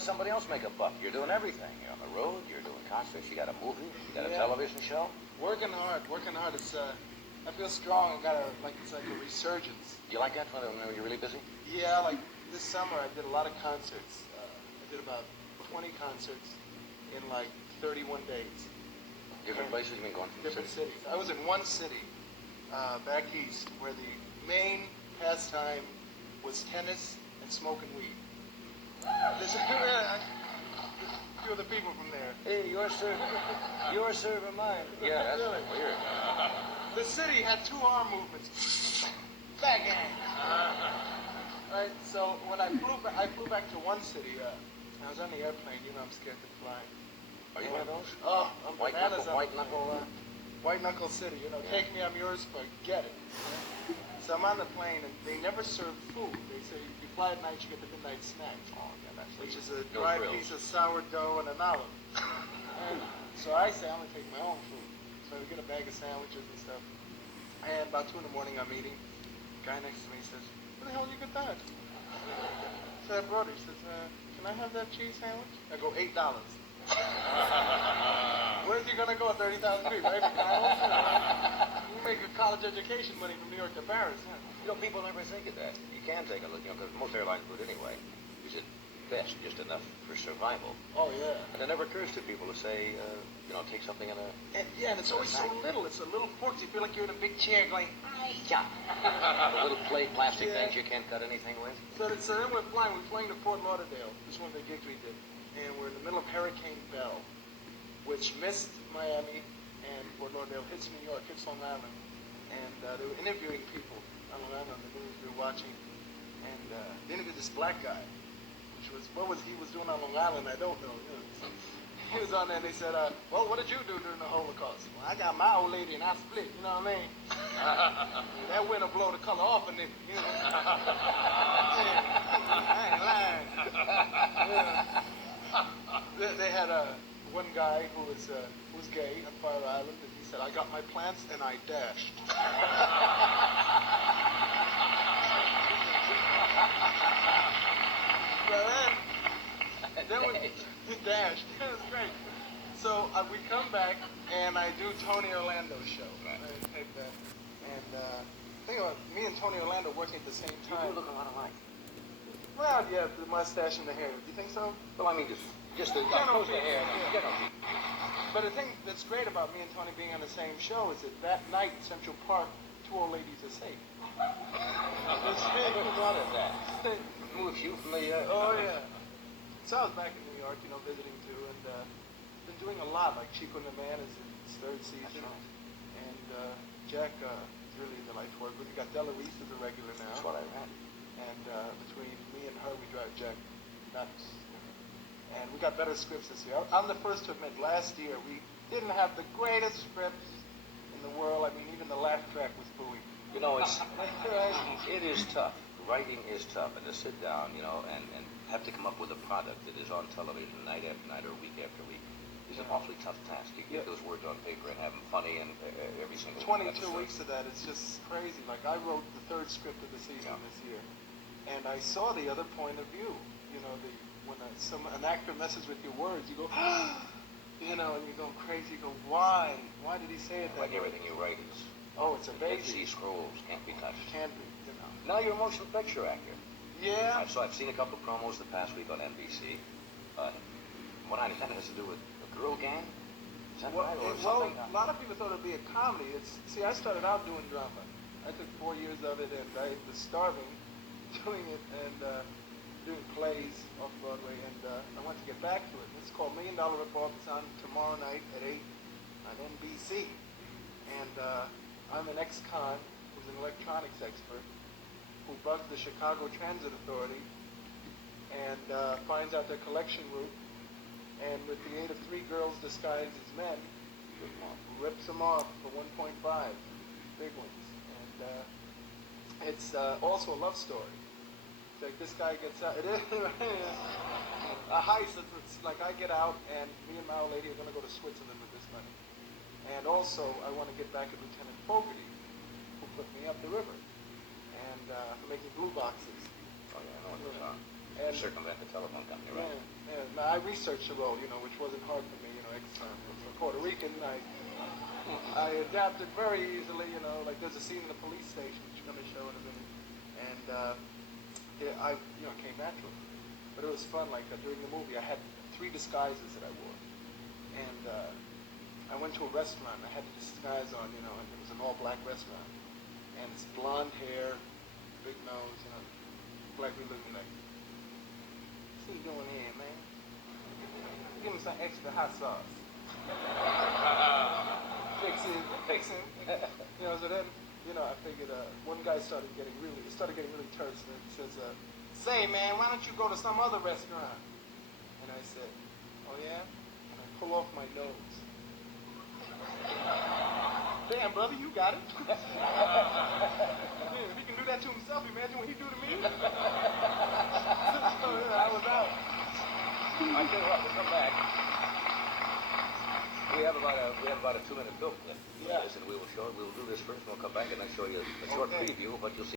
let somebody else make a buck. You're doing everything. You're on the road, you're doing concerts, you got a movie, you got a television show. Working hard. It's, I feel strong. It's like a resurgence. You like that when you're really busy? Yeah, like this summer I did a lot of concerts. I did about 20 concerts in like 31 days. Different places you've been going to? Different cities. I was in one city back east where the main pastime was tennis and smoking weed. There's a few of the people from there. Hey, your serve or mine? Yeah, that's really weird. The city had 2 arm movements. Bang gang. Right, so when I flew back to one city. I was on the airplane. You know, I'm scared to fly. Are you one of those? Oh, I'm white knuckle city. You know, take me, I'm yours, forget it. So I'm on the plane, and they never serve food. They say if you fly at night, you get the midnight snack. Oh, yeah, that's which is a dry piece of sourdough and an olive. And so I say I'm gonna take my own food. So we get a bag of sandwiches and stuff. And about 2 in the morning, I'm eating. The guy next to me says, "Where the hell did you get that?" So I brought it. He says, "Can I have that cheese sandwich?" I go, $8. Where's he gonna go? 30,000 feet, right? McDonald's? You make a college education money from New York to Paris. Huh? You know, people never think of that. You can take a look, you know, because most airlines would anyway. Is it best, just enough for survival? Oh, yeah. And it never occurs to people to say, you know, take something in a... And it's always so little. It's a little fork. You feel like you're in a big chair going, yeah. The little plate plastic things you can't cut anything with. So then we're flying to Fort Lauderdale. This is one of the gigs we did. And we're in the middle of Hurricane Bell, which missed Miami, and Fort Lauderdale hits New York, hits Long Island. And they were interviewing people on Long Island. The news we were watching. And they interviewed this black guy, which was, what was he was doing on Long Island, I don't know. You know. He was on there, and they said, well, what did you do during the Holocaust? Well, I got my old lady, and I split, you know what I mean? That winter blow the color off, and then, you know. I ain't lying. Yeah. They had one guy who was gay on Fire Island, and he said, I got my plants, and I dashed. Then we dashed. It was great. So we come back, and I do Tony Orlando's show. Right. I take that. And think about me and Tony Orlando working at the same time. You do look a lot alike. Well, yeah, the mustache and the hair. Do you think so? Well, I mean, just the hair. Yeah. But the thing that's great about me and Tony being on the same show is that night in Central Park, 2 old ladies are safe. What is that? Moves you from the... Oh, yeah. So I was back in New York, you know, visiting too, and been doing a lot. Like Chico and the Man is in its 3rd season, and Jack is really a delight to work with. We got Della Reese as a regular now. That's what I read. And between me and her, we drive Jack nuts. And we got better scripts this year. I'm the first to admit, last year we didn't have the greatest scripts in the world. I mean, even the laugh track was booey. You know, it is tough. Writing is tough, and to sit down, you know, and have to come up with a product that is on television night after night or week after week is an awfully tough task. You get those words on paper and have them funny and every single 22 weeks of that, it's just crazy. Like, I wrote the 3rd script of the season this year, and I saw the other point of view. You know, when an actor messes with your words, you go, you know, and you're going crazy. You go, why? Why did he say it that way? Like everything you write is... Oh, it's a baby. Dead Sea Scrolls can't be touched. Can't be, you know. Now you're a motion picture actor. Yeah. I've seen a couple of promos the past week on NBC. What I understand it has to do with a girl gang? Is that right? Or something? A lot of people thought it would be a comedy. See, I started out doing drama. I took 4 years of it, and I was starving doing it and doing plays off Broadway, and I wanted to get back to it. It's called $1 Million Ripoff. It's on tomorrow night at 8 on NBC. And I'm an ex-con who's an electronics expert who bugs the Chicago Transit Authority and finds out their collection route, and with the aid of 3 girls disguised as men, rips them off for 1.5, big ones. And it's also a love story. It's like this guy gets out, it is a heist. It's like I get out, and me and my old lady are going to go to Switzerland with this money. And also, I want to get back at Lieutenant Fogarty, who put me up the river, and for making blue boxes. Oh, yeah, I know what those are. And circumvent the telephone company, right? yeah. Now I researched the role, which wasn't hard for me. From Puerto Rican, I adapted very easily. Like there's a scene in the police station which you're going to show in a minute, and I came natural. But it was fun. Like during the movie, I had 3 disguises that I wore, and I went to a restaurant. I had the disguise on, and it was an all-black restaurant, and it's blonde hair, big nose, black people looking like. What's he doing here, man? Give me some extra hot sauce. Fix it. So then, I figured one guy started getting really terse, and he says, "Say, man, why don't you go to some other restaurant?" And I said, "Oh yeah?" And I pull off my nose. Damn, brother, you got it. Man, if he can do that to himself, imagine what he do to me. So, I was out. I tell you what, we'll come back. We have about a 2-minute film clip. Yeah. And we will do this first. We'll come back and I'll show you a short preview of what you'll see.